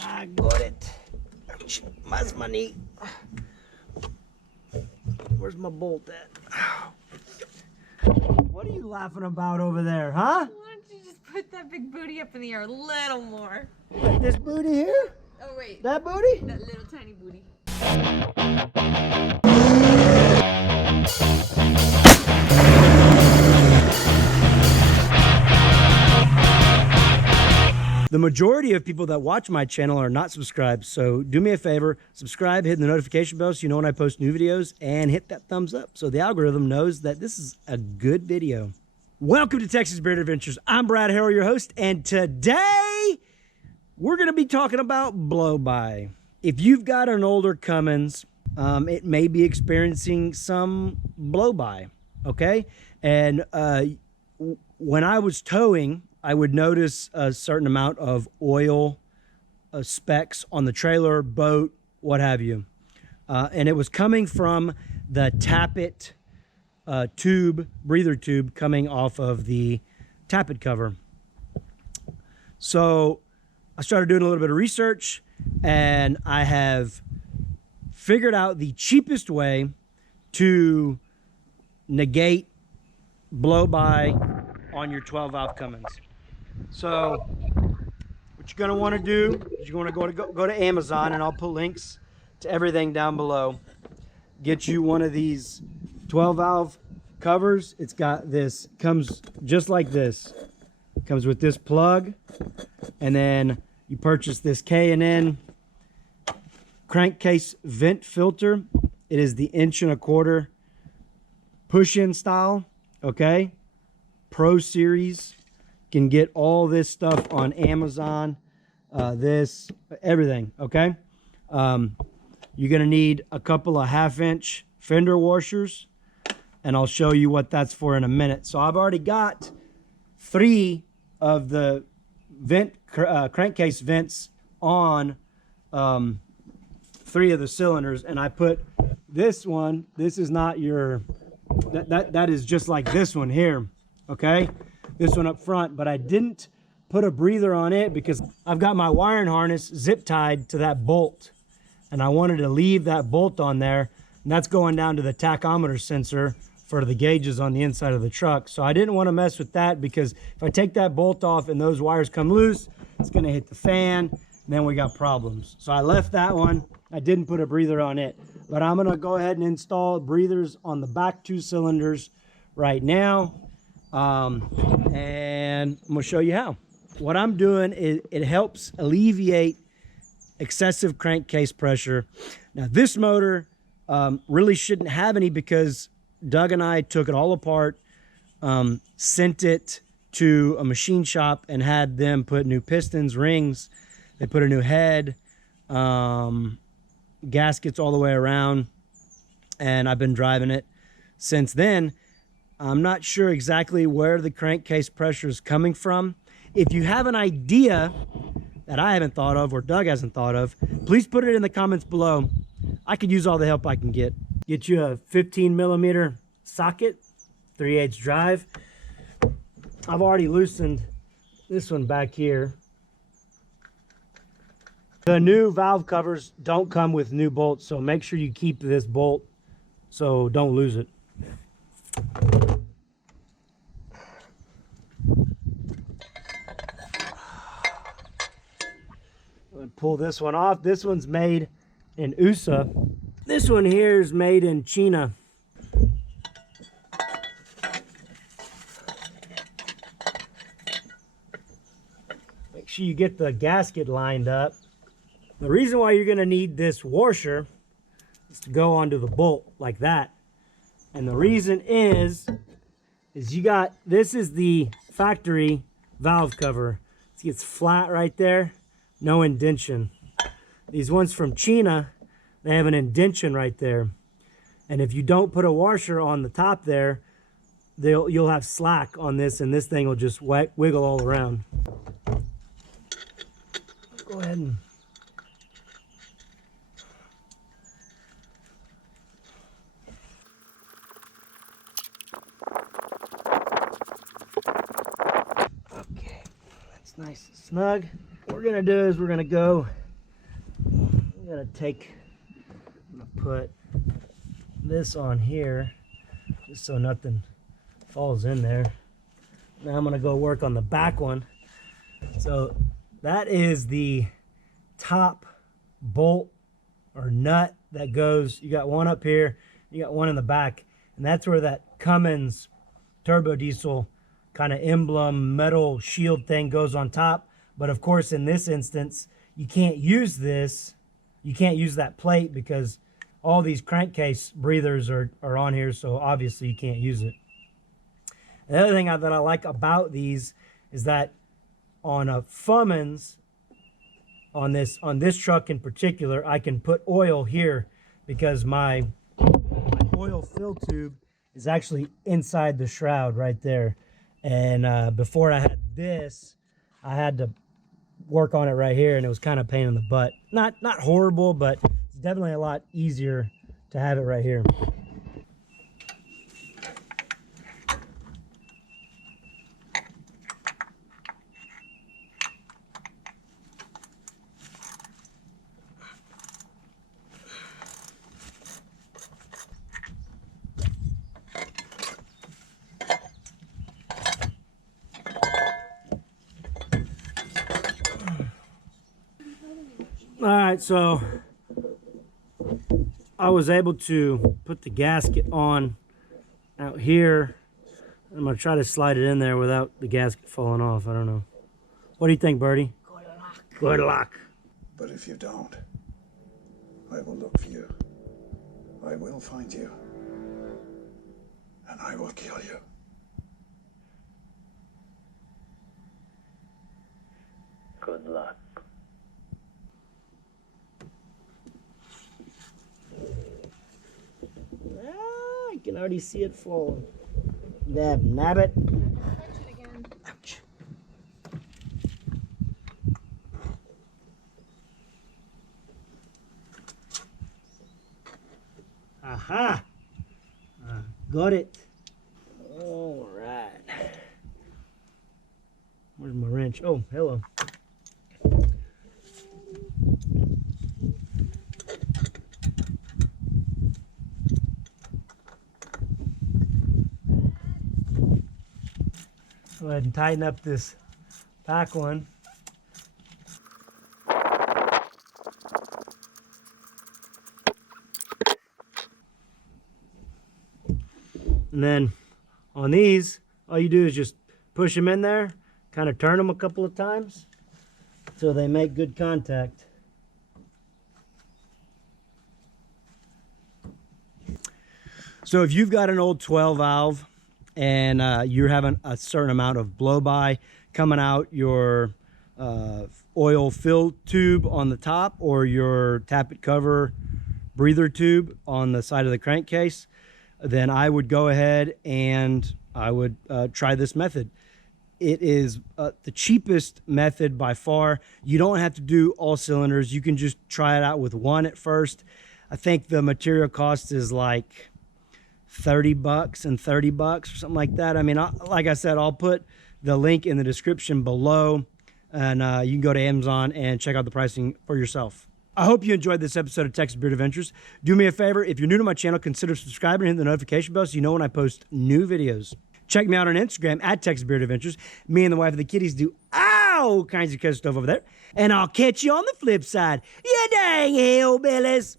I got it. That's my knee. Where's my bolt at? What are you laughing about over there, huh? Why don't you just put that big booty up in the air a little more? This booty here? Oh wait, That booty? that little tiny booty. The majority of people that watch my channel are not subscribed, so do me a favor, subscribe, hit the notification bell so you know when I post new videos, and hit that thumbs up so the algorithm knows that this is a good video. Welcome to Texas Beard Adventures. I'm Brad Harrell, your host, and today we're going to be talking about blow-by. If you've got an older Cummins, it may be experiencing some blow-by, okay? And when I was towing, I would notice a certain amount of oil specks on the trailer, boat, what have you. And it was coming from the tappet tube, breather tube, coming off of the tappet cover. So I started doing a little bit of research, and I have figured out the cheapest way to negate blow-by on your 12-valve Cummins. So what you're going to want to do is you're going to go to Amazon, and I'll put links to everything down below. Get you one of these 12-valve covers. It's got this, comes just like this. It comes with this plug, and then you purchase this K&N crankcase vent filter. It is the 1.25 inch push-in style, okay? Pro Series. Can get all this stuff on Amazon, everything, okay? You're gonna need a couple of 1/2 inch fender washers, and I'll show you what that's for in a minute. So I've already got 3 of the crankcase vents on 3 of the cylinders, and I put this one, this is not your, that is just like this one here, okay? This one up front, but I didn't put a breather on it because I've got my wiring harness zip tied to that bolt, and I wanted to leave that bolt on there, and that's going down to the tachometer sensor for the gauges on the inside of the truck. So I didn't want to mess with that, because if I take that bolt off and those wires come loose, it's going to hit the fan, and then we got problems. So I left that one. I didn't put a breather on it, but I'm going to go ahead and install breathers on the back 2 cylinders right now. And I'm gonna show you how. What I'm doing is it helps alleviate excessive crankcase pressure. Now this motor really shouldn't have any, because Doug and I took it all apart, sent it to a machine shop and had them put new pistons, rings. They put a new head, gaskets all the way around, and I've been driving it since then. I'm not sure exactly where the crankcase pressure is coming from. If you have an idea that I haven't thought of or Doug hasn't thought of, please put it in the comments below. I could use all the help I can get. Get you a 15mm socket, 3/8 drive. I've already loosened this one back here. The new valve covers don't come with new bolts, so make sure you keep this bolt so don't lose it. Pull this one off. This one's made in USA. This one here is made in China. Make sure you get the gasket lined up. The reason why you're going to need this washer is to go onto the bolt like that. And the reason is you got, this is the factory valve cover. See, it's flat right there. No indention. These ones from China, they have an indention right there. And if you don't put a washer on the top there, you'll have slack on this, and this thing will just wiggle all around. Go ahead and okay, that's nice and snug. What we're gonna do is we're gonna go I'm gonna put this on here just so nothing falls in there. Now I'm gonna go work on the back one. So that is the top bolt or nut that goes. You got one up here, you got one in the back, and that's where that Cummins turbo diesel kind of emblem metal shield thing goes on top. But of course, in this instance, you can't use this. You can't use that plate because all these crankcase breathers are on here, so obviously you can't use it. The other thing that I like about these is that on a Cummins, on this truck in particular, I can put oil here because my oil fill tube is actually inside the shroud right there. And before I had this, I had to work on it right here, and it was kind of a pain in the butt. Not horrible, but it's definitely a lot easier to have it right here. All right, so I was able to put the gasket on out here. I'm gonna try to slide it in there without the gasket falling off. I don't know. What do you think, Birdie? Good luck. Good luck. But if you don't, I will look for you. I will find you. And I will kill you. Good luck. I can already see it falling. Nabbit. Touch it again. Ouch. Aha! Got it. All right. Where's my wrench? Oh, hello. Go ahead and tighten up this back one. And then on these, all you do is just push them in there, kind of turn them a couple of times so they make good contact. So if you've got an old 12 valve and you're having a certain amount of blow by coming out your oil fill tube on the top or your tappet cover breather tube on the side of the crankcase, then I would go ahead and I would try this method. It is the cheapest method by far. You don't have to do all cylinders. You can just try it out with one at first. I think the material cost is like $30 and $30 or something like that. I mean, like I said, I'll put the link in the description below, and you can go to Amazon and check out the pricing for yourself. I hope you enjoyed this episode of Texas Beard Adventures. Do me a favor, if you're new to my channel, consider subscribing and hit the notification bell so you know when I post new videos. Check me out on Instagram at Texas Beard Adventures. Me and the wife of the kitties do all kinds of good stuff over there. And I'll catch you on the flip side. You dang hillbillies.